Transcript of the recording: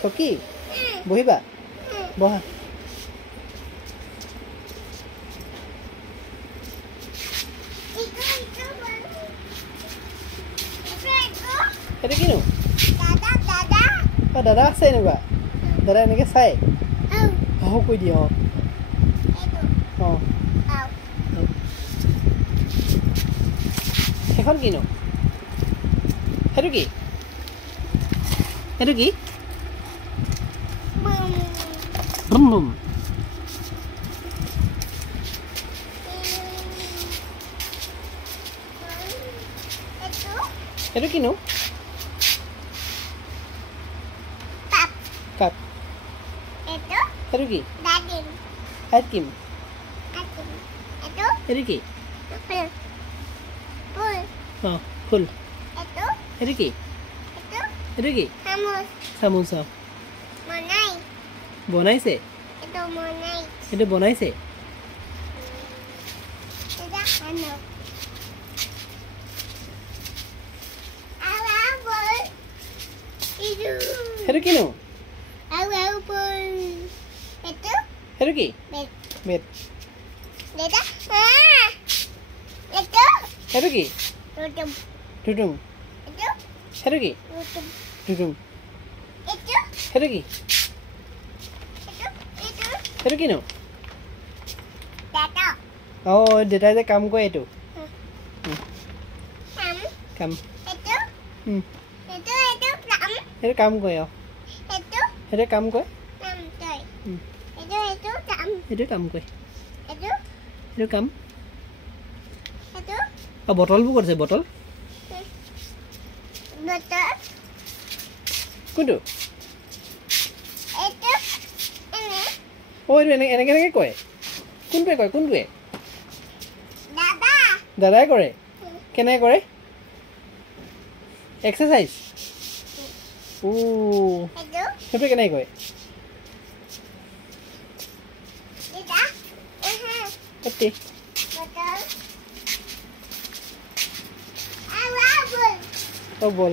চকী বহিবা বহা এটা কিনো দাদা আছে এনেকুৱা দাদা এনেকৈ চাই কৈ দিয়ে সেইখন কিনো সেইটো কি সেইটো কি সেইটো কিনো কাপ সেইটো কি আইচক্ৰীম সেইটো কি ফুল সেইটো কি সেইটো কি চামুচ বনাইছে সেইটো বনাইছে সেইটো কিনো সেইটো কি বেট সেইটো কি টুটুম সেইটো কি টুটুম সেইটো কি সেইটো কিনো দেউতাই যে কাম কৰে এইটো কাম সেইটো কাম কৰে সেইটো কাম কৰে সেইটো কাম কৰে সেইটো কাম বটলবোৰ কৰিছে বটল কোনটো এইটো এনেকৈ এনেকৈ কয় কোনটোৱে দাদাই কৰে কেনেকৈ কৰে এক্সাৰচাইজ সেইটো কেনেকৈ কয় বল